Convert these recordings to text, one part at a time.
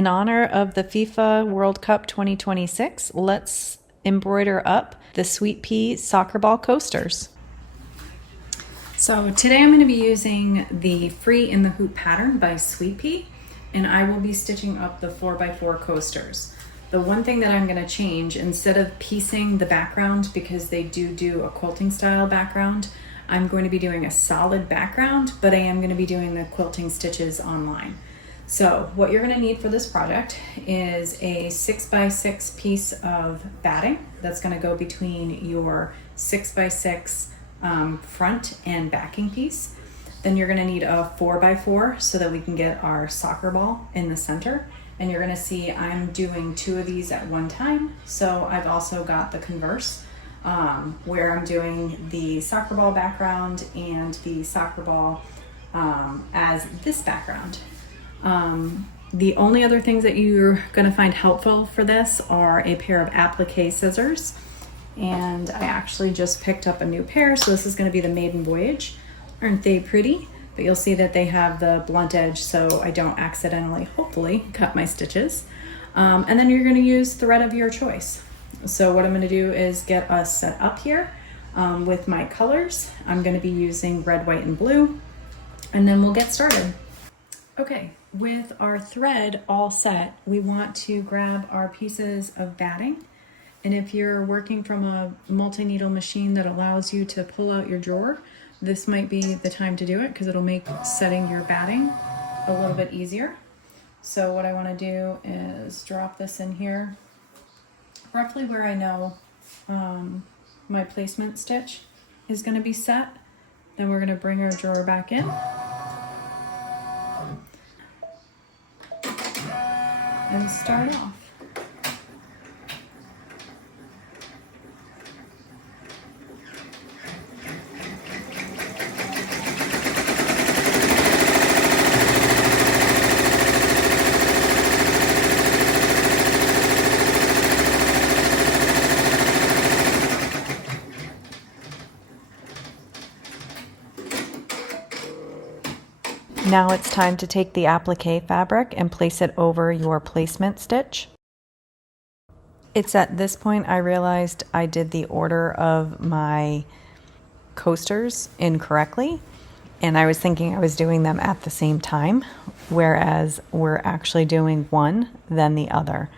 In honor of the FIFA World Cup 2026, let's embroider up the Sweet Pea soccer ball coasters. So today I'm going to be using the Free in the Hoop pattern by Sweet Pea, and I will be stitching up the 4x4 coasters. The one thing that I'm going to change, instead of piecing the background, because they do a quilting style background, I'm going to be doing a solid background, but I am going to be doing the quilting stitches online. So what you're going to need for this project is a 6x6 piece of batting that's going to go between your 6x6 front and backing piece. Then you're going to need a 4x4 so that we can get our soccer ball in the center. And you're going to see I'm doing 2 of these at one time. So I've also got the converse where I'm doing the soccer ball background and the soccer ball as this background. The only other things that you're going to find helpful for this are a pair of applique scissors, and I actually just picked up a new pair, so this is going to be the Maiden Voyage. Aren't they pretty? But you'll see that they have the blunt edge so I don't accidentally, hopefully, cut my stitches. And then you're going to use thread of your choice. So what I'm going to do is get us set up here with my colors. I'm going to be using red, white, and blue, and then we'll get started. Okay, with our thread all set, we want to grab our pieces of batting. And if you're working from a multi-needle machine that allows you to pull out your drawer, this might be the time to do it because it'll make setting your batting a little bit easier. So what I want to do is drop this in here, roughly where I know my placement stitch is going to be set. Then we're going to bring our drawer back in. And start off. Now it's time to take the applique fabric and place it over your placement stitch. It's at this point I realized I did the order of my coasters incorrectly, and I was thinking I was doing them at the same time, whereas we're actually doing one, then the other.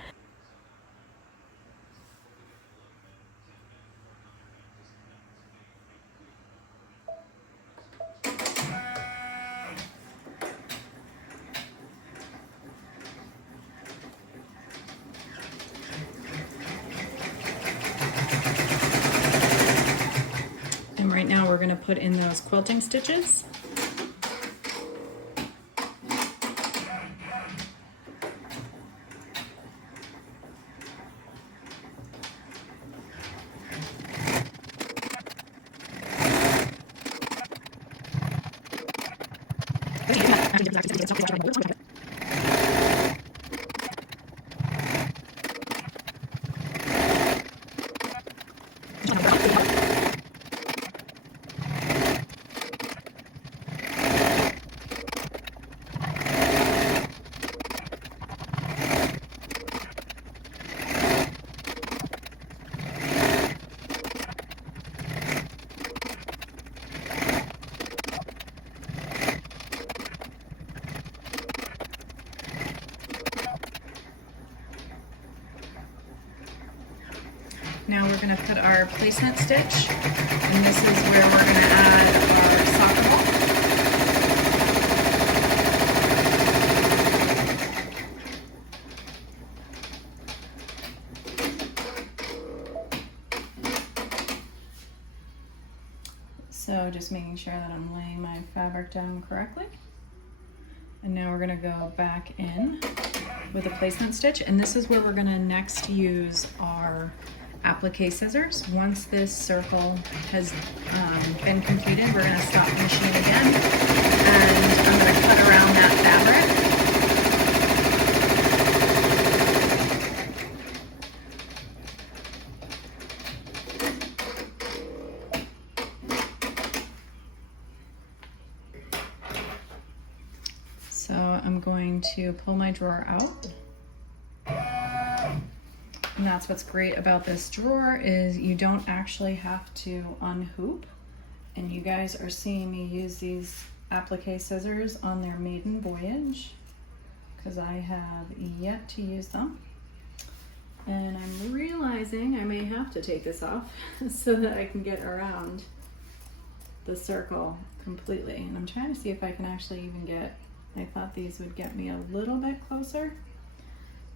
And right now we're going to put in those quilting stitches. Now we're going to put our placement stitch, and this is where we're going to add our soccer ball. So just making sure that I'm laying my fabric down correctly. And now we're going to go back in with a placement stitch, and this is where we're going to next use our applique scissors. Once this circle has been completed, we're going to stop the machine again, and I'm going to cut around that fabric. So I'm going to pull my drawer out that's what's great about this drawer is you don't actually have to unhoop. And you guys are seeing me use these applique scissors on their maiden voyage because I have yet to use them. And I'm realizing I may have to take this off so that I can get around the circle completely. And I'm trying to see if I can actually even get, I thought these would get me a little bit closer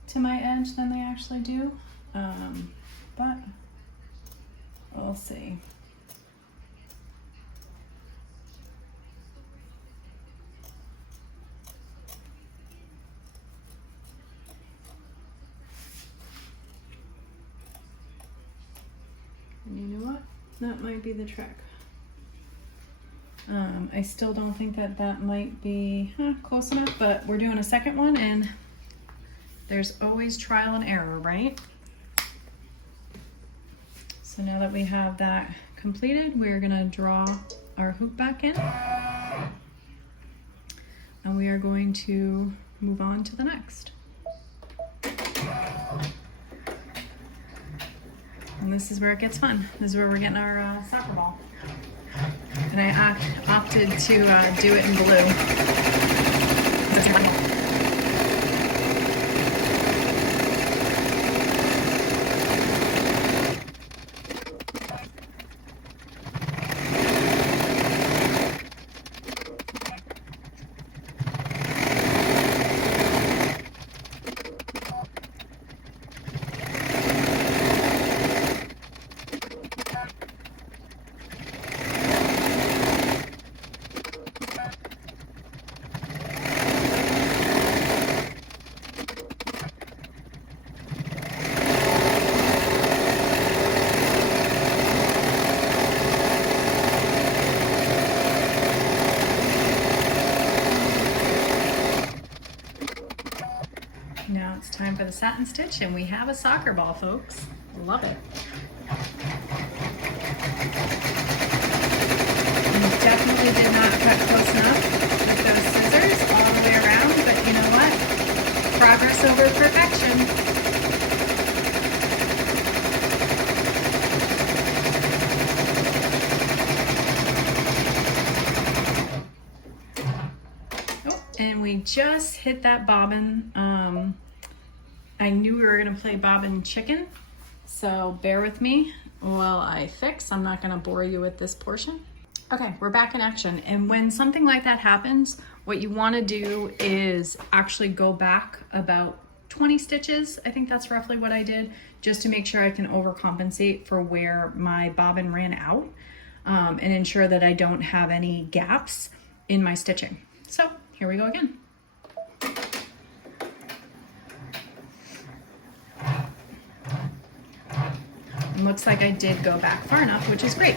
to my edge than they actually do, but we'll see. And you know what? That might be the trick. I still don't think that that might be close enough, but we're doing a second one and there's always trial and error, right? So now that we have that completed, we're gonna draw our hoop back in and we are going to move on to the next. And this is where it gets fun. This is where we're getting our soccer ball. And I opted to do it in blue. Now it's time for the satin stitch and we have a soccer ball, folks. Love it. And definitely did not cut close enough with those scissors all the way around, but you know what? Progress over perfection. Oh, and we just hit that bobbin. I knew we were gonna play bobbin chicken, so bear with me while I fix. I'm not gonna bore you with this portion. Okay, we're back in action. And when something like that happens, what you wanna do is actually go back about 20 stitches. I think that's roughly what I did, just to make sure I can overcompensate for where my bobbin ran out and ensure that I don't have any gaps in my stitching. So here we go again. And looks like I did go back far enough, which is great.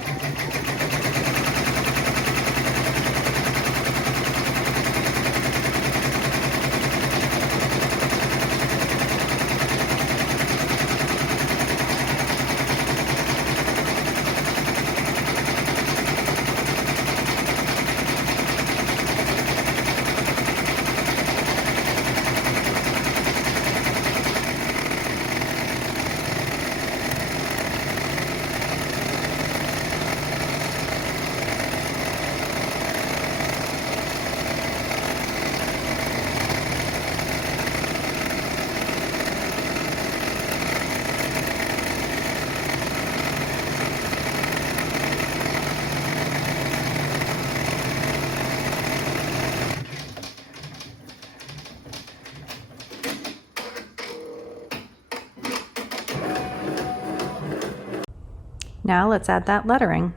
Now let's add that lettering.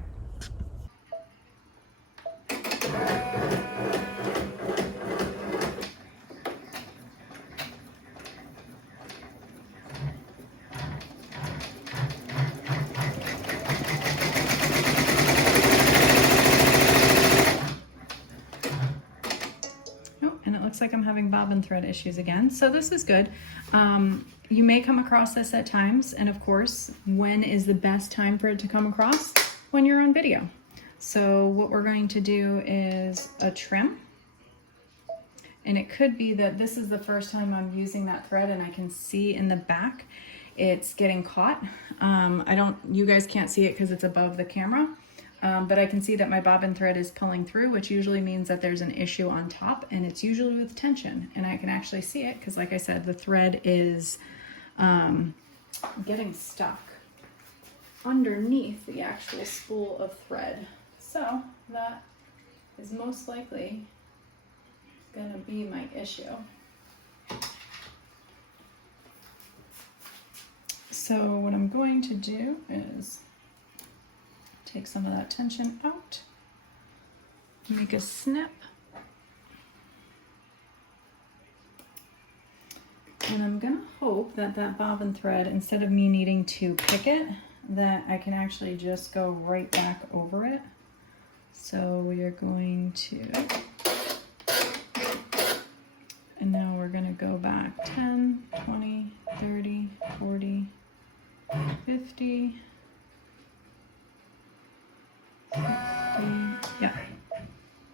Like I'm having bobbin thread issues again, so this is good. You may come across this at times, and of course, when is the best time for it to come across? When you're on video. So what we're going to do is a trim, and it could be that this is the first time I'm using that thread and I can see in the back it's getting caught. You guys can't see it because it's above the camera, but I can see that my bobbin thread is pulling through, which usually means that there's an issue on top, and it's usually with tension, and I can actually see it because, like I said, the thread is getting stuck underneath the actual spool of thread. So that is most likely gonna be my issue. So what I'm going to do is take some of that tension out, make a snip, and I'm gonna hope that that bobbin thread, instead of me needing to pick it, that I can actually just go right back over it. So we are going to, and now we're gonna go back 10, 20, 30, 40, 50, 60, yeah,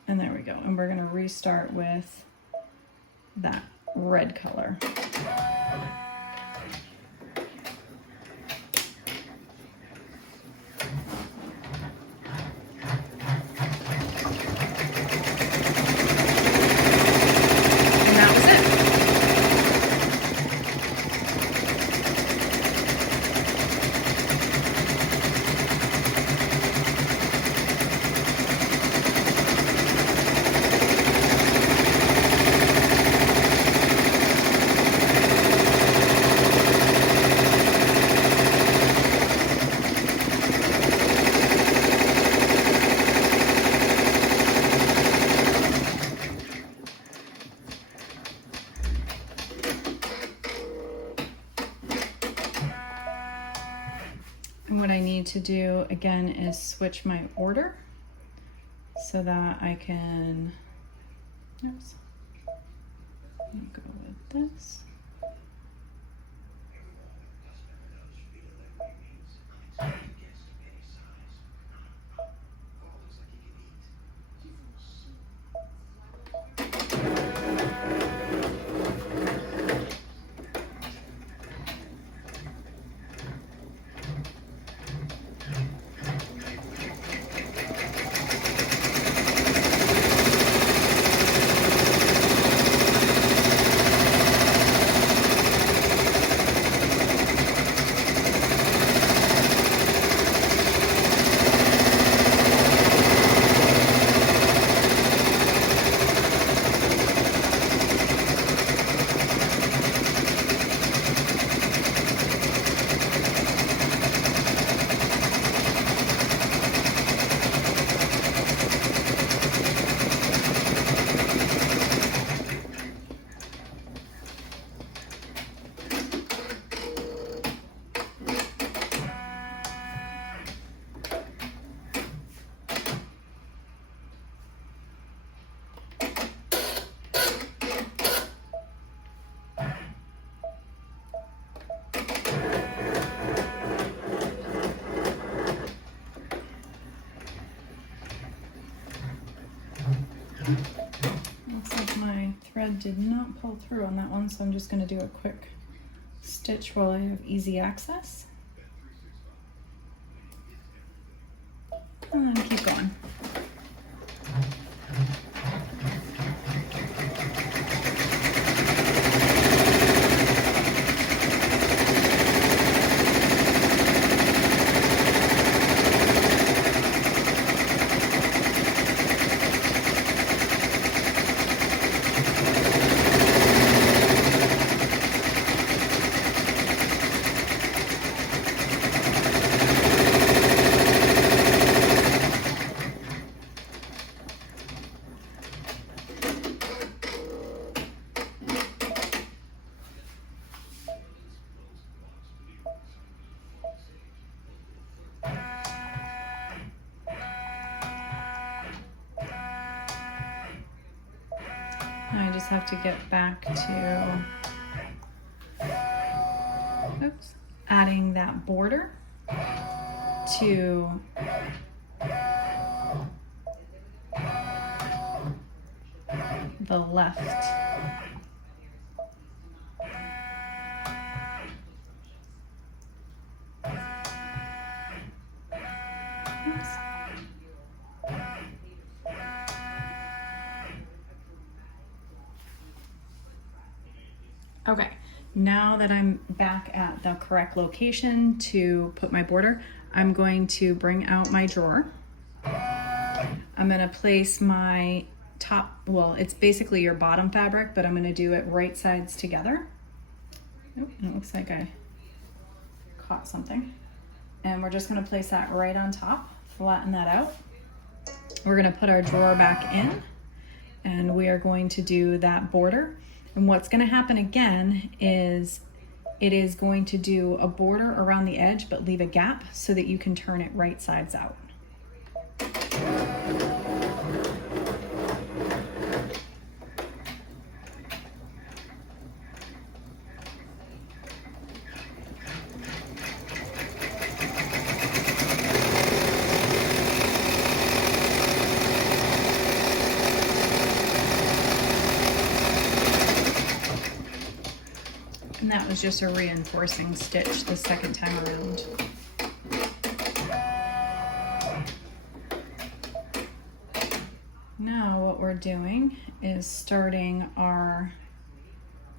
and there we go. And we're gonna restart with that red color. And what I need to do again is switch my order so that I can, oops, I'll go with this. Looks like my thread did not pull through on that one, so I'm just going to do a quick stitch while I have easy access. And then keep going. Now I just have to get back to, oops, adding that border to the left. Okay, now that I'm back at the correct location to put my border, I'm going to bring out my drawer. I'm gonna place my top, well, it's basically your bottom fabric, but I'm gonna do it right sides together. Oop, it looks like I caught something. And we're just gonna place that right on top, flatten that out. We're gonna put our drawer back in, and we are going to do that border. And what's gonna happen again is it is going to do a border around the edge, but leave a gap so that you can turn it right sides out. And that was just a reinforcing stitch the second time around. Now what we're doing is starting our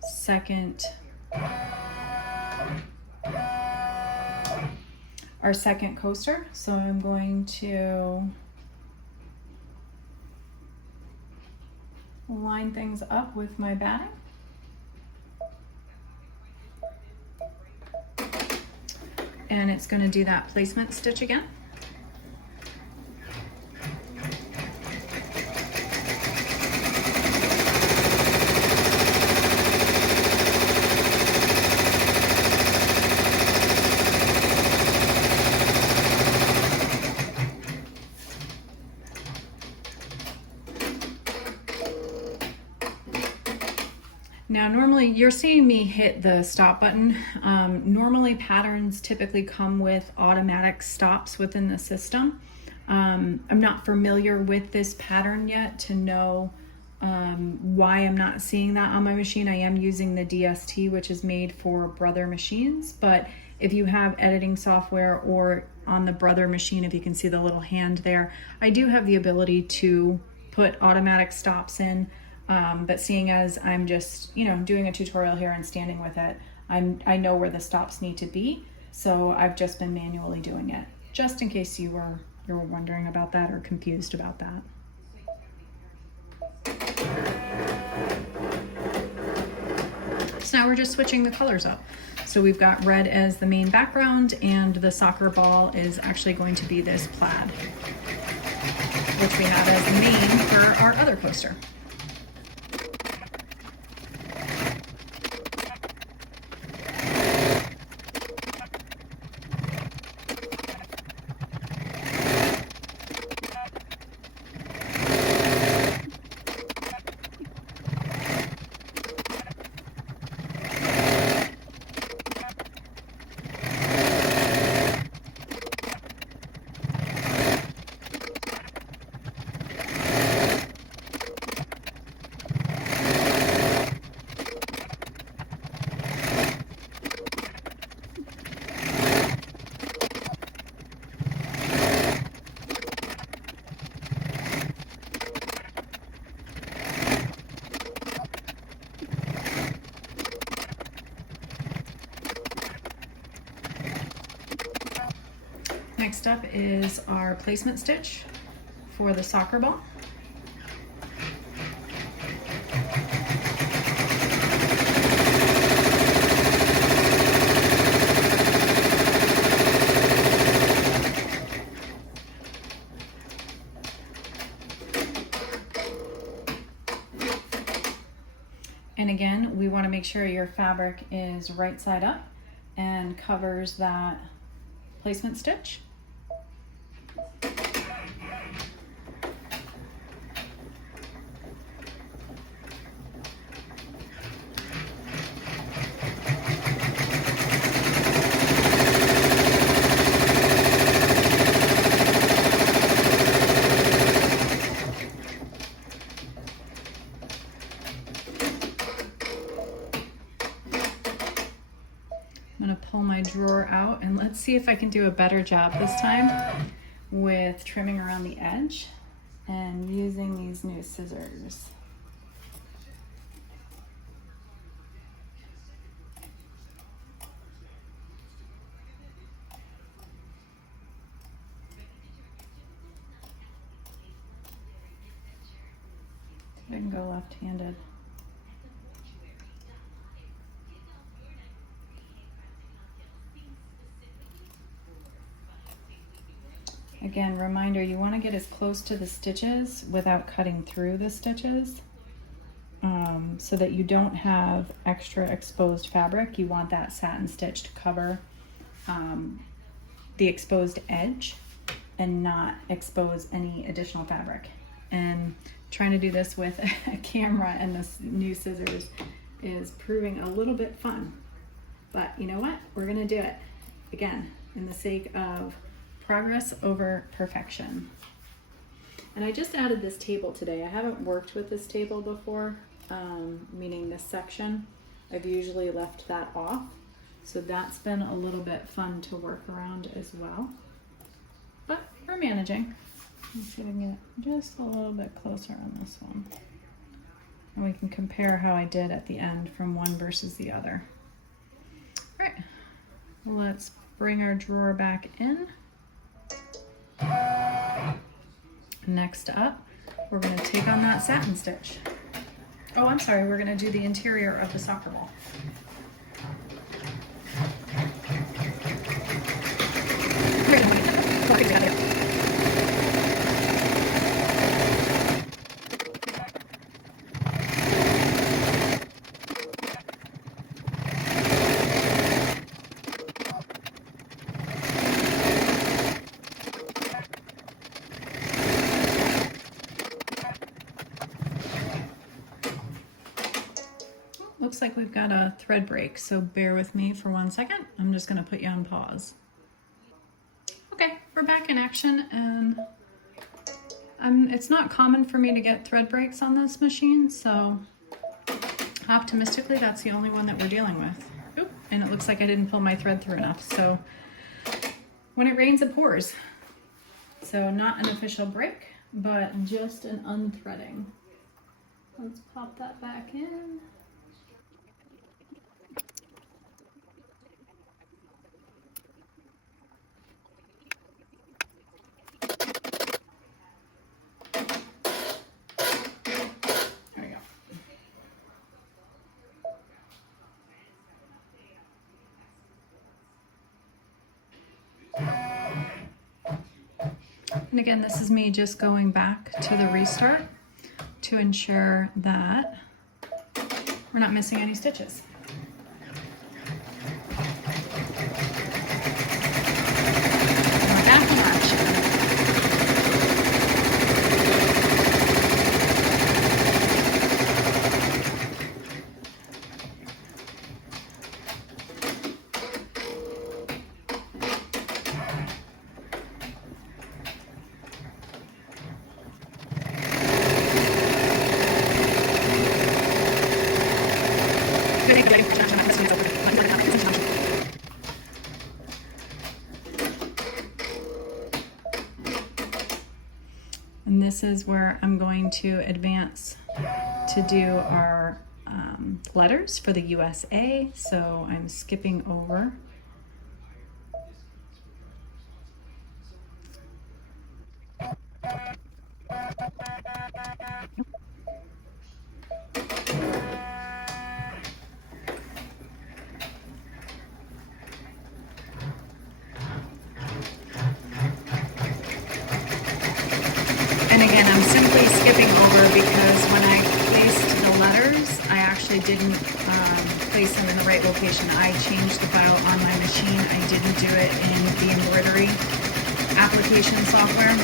second coaster. So I'm going to line things up with my batting. And it's going to do that placement stitch again. Now, normally you're seeing me hit the stop button. Normally patterns typically come with automatic stops within the system. I'm not familiar with this pattern yet to know why I'm not seeing that on my machine. I am using the DST, which is made for Brother machines, but if you have editing software or on the Brother machine, if you can see the little hand there, I do have the ability to put automatic stops in. But seeing as I'm just, doing a tutorial here and standing with it, I know where the stops need to be. So I've just been manually doing it, just in case you were wondering about that or confused about that. So now we're just switching the colors up. So we've got red as the main background, and the soccer ball is actually going to be this plaid, which we have as the main for our other coaster. Next up is our placement stitch for the soccer ball. And again, we want to make sure your fabric is right side up and covers that placement stitch. I'm going to pull my drawer out and let's see if I can do a better job this time with trimming around the edge and using these new scissors. I can go left-handed. Again, reminder, you want to get as close to the stitches without cutting through the stitches, so that you don't have extra exposed fabric. You want that satin stitch to cover the exposed edge and not expose any additional fabric. And trying to do this with a camera and the new scissors is proving a little bit fun. But you know what? We're gonna do it, again, in the sake of progress over perfection. And I just added this table today. I haven't worked with this table before, meaning this section. I've usually left that off. So that's been a little bit fun to work around as well. But we're managing. Let's see if I can get just a little bit closer on this one. And we can compare how I did at the end from one versus the other. All right, let's bring our drawer back in. Next up, we're going to take on that satin stitch. Oh, I'm sorry, we're going to do the interior of the soccer ball. Looks like we've got a thread break, so bear with me for 1 second. I'm just going to put you on pause. Okay, we're back in action, and it's not common for me to get thread breaks on this machine, so optimistically that's the only one that we're dealing with. Oop, and it looks like I didn't pull my thread through enough, so when it rains it pours. So not an official break, but just an unthreading. Let's pop that back in. And again, this is me just going back to the restart to ensure that we're not missing any stitches. We're back in action. And this is where I'm going to advance to do our letters for the USA. So I'm skipping over. And again, I'm simply skipping over because when I placed the letters, I actually didn't place them in the right location. I changed the file on my machine. I didn't do it in the embroidery application software.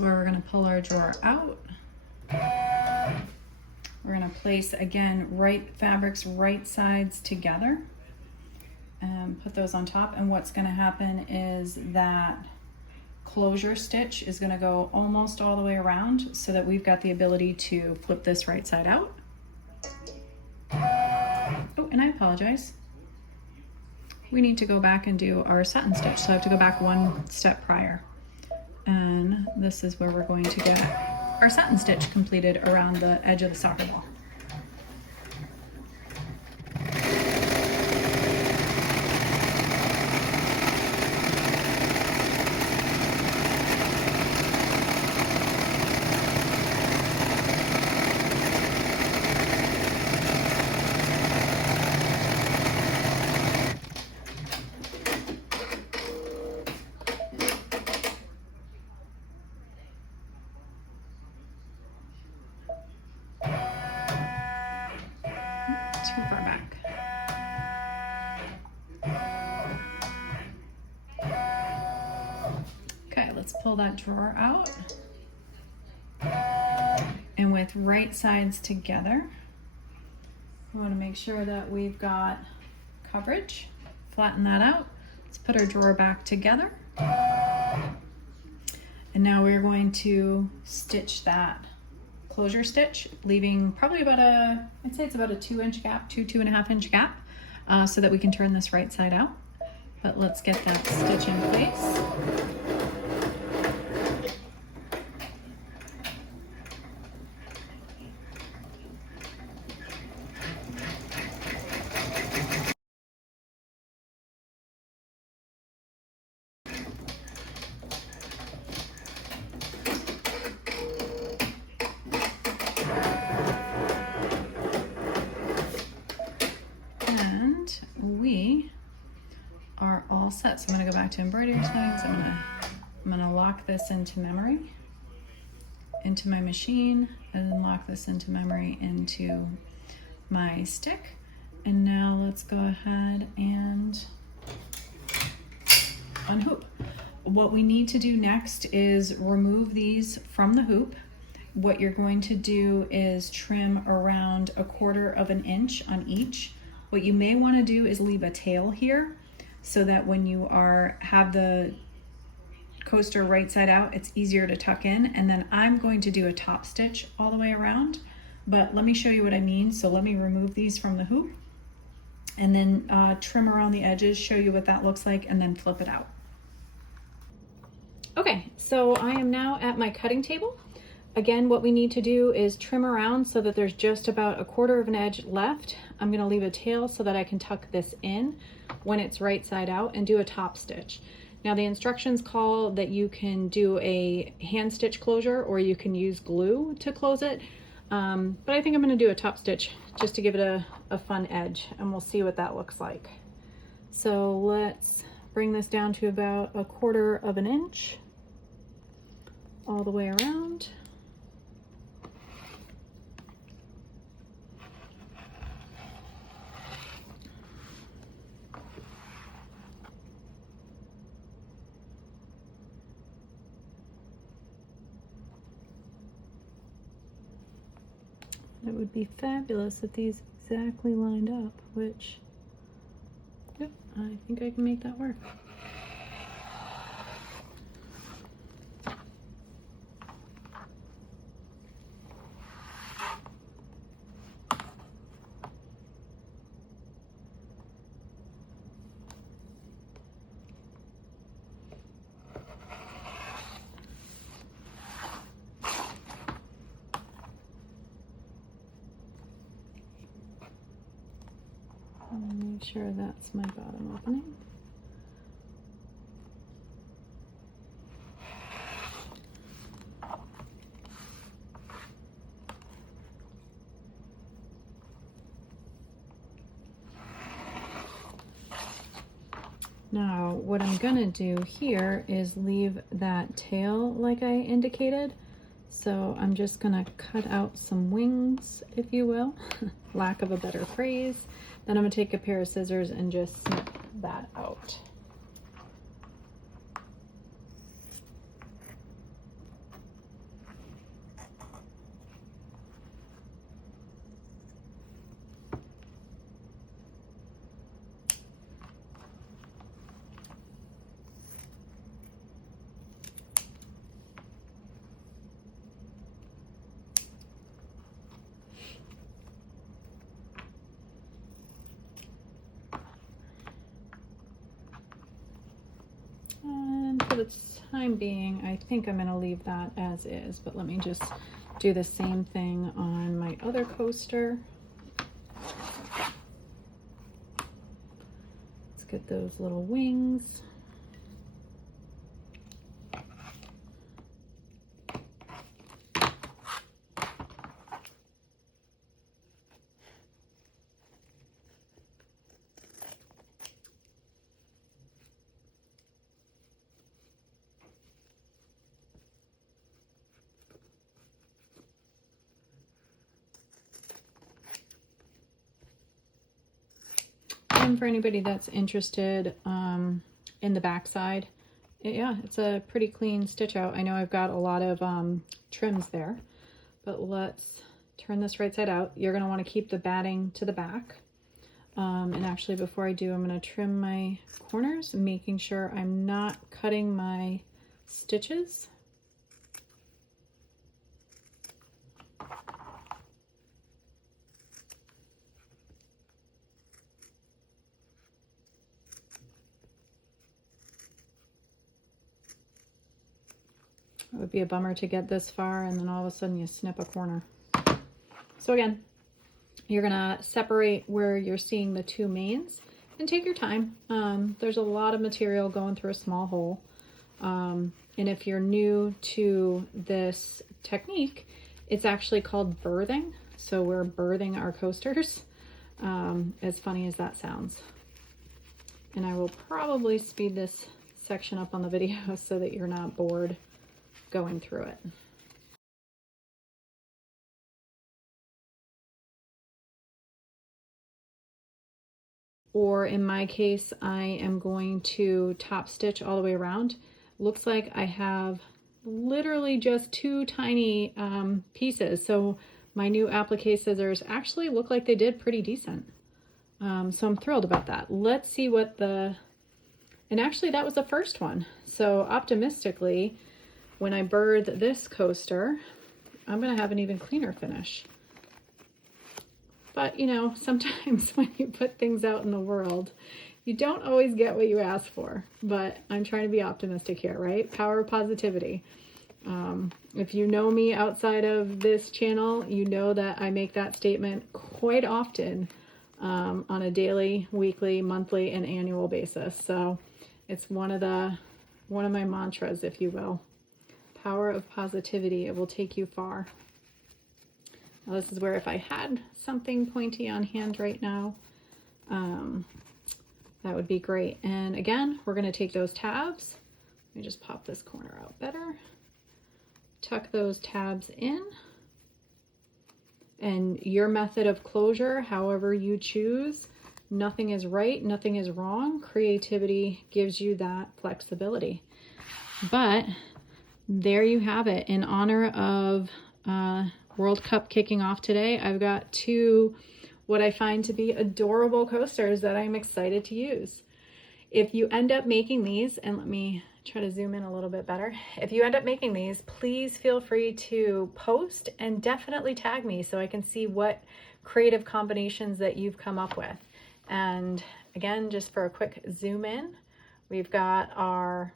is where we're going to pull our drawer out. We're going to place, again, right fabrics, right sides together, and put those on top. And what's going to happen is that closure stitch is going to go almost all the way around so that we've got the ability to flip this right side out. Oh, and I apologize. We need to go back and do our satin stitch. So I have to go back one step prior. And this is where we're going to get our satin stitch completed around the edge of the soccer ball. Too far back. Okay, let's pull that drawer out. And with right sides together, we want to make sure that we've got coverage. Flatten that out. Let's put our drawer back together. And now we're going to stitch that closure stitch, leaving probably about I'd say it's about a 2-inch gap, 2.5-inch gap, so that we can turn this right side out. But let's get that stitch in place. We are all set. So I'm going to go back to embroidery settings. I'm gonna lock this into memory, into my machine, and then lock this into memory into my stick. And now let's go ahead and unhoop. What we need to do next is remove these from the hoop. What you're going to do is trim around 1/4 inch on each. What you may want to do is leave a tail here so that when you have the coaster right side out, it's easier to tuck in. And then I'm going to do a top stitch all the way around, but let me show you what I mean. So let me remove these from the hoop and then trim around the edges, show you what that looks like, and then flip it out. Okay, so I am now at my cutting table. Again, what we need to do is trim around so that there's just about 1/4 edge left. I'm going to leave a tail so that I can tuck this in when it's right side out and do a top stitch. Now the instructions call that you can do a hand stitch closure or you can use glue to close it, but I think I'm going to do a top stitch just to give it a fun edge, and we'll see what that looks like. So let's bring this down to about 1/4 inch all the way around. It would be fabulous if these exactly lined up, which, yep, I think I can make that work. Make sure that's my bottom opening. Now, what I'm gonna do here is leave that tail like I indicated. So I'm just gonna cut out some wings, if you will, lack of a better phrase. Then I'm gonna take a pair of scissors and just snip that out. the time being, I think I'm going to leave that as is, but let me just do the same thing on my other coaster. Let's get those little wings. And for anybody that's interested in the backside, yeah, it's a pretty clean stitch out. I know I've got a lot of trims there, but let's turn this right side out. You're going to want to keep the batting to the back. And actually, before I do, I'm going to trim my corners, making sure I'm not cutting my stitches. It would be a bummer to get this far and then all of a sudden you snip a corner. So again, you're gonna separate where you're seeing the two mains and take your time. There's a lot of material going through a small hole. And if you're new to this technique, it's actually called birthing. So we're birthing our coasters, as funny as that sounds. And I will probably speed this section up on the video so that you're not bored going through it. Or in my case, I am going to top stitch all the way around. Looks like I have literally just two tiny pieces. So my new applique scissors actually look like they did pretty decent. So I'm thrilled about that. Let's see what and actually that was the first one. So optimistically, when I birth this coaster, I'm gonna have an even cleaner finish. But you know, sometimes when you put things out in the world, you don't always get what you ask for, but I'm trying to be optimistic here, right? Power of positivity. If you know me outside of this channel, you know that I make that statement quite often on a daily, weekly, monthly, and annual basis. So it's one of my mantras, if you will. Power of positivity, it will take you far. Now this is where if I had something pointy on hand right now, that would be great. And again, we're going to take those tabs. Let me just pop this corner out better. Tuck those tabs in. And your method of closure, however you choose, nothing is right, nothing is wrong. Creativity gives you that flexibility. But there you have it. In honor of World Cup kicking off today, I've got two what I find to be adorable coasters that I'm excited to use. If you end up making these, and let me try to zoom in a little bit better. If you end up making these, please feel free to post and definitely tag me so I can see what creative combinations that you've come up with. And again, just for a quick zoom in, we've got our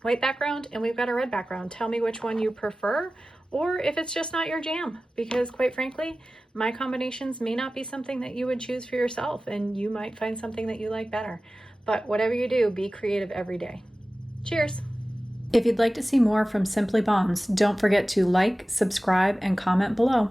white background and we've got a red background. Tell me which one you prefer, or if it's just not your jam, because quite frankly, my combinations may not be something that you would choose for yourself, and you might find something that you like better. But whatever you do, be creative every day. Cheers. If you'd like to see more from Simply Bombs, don't forget to like, subscribe, and comment below.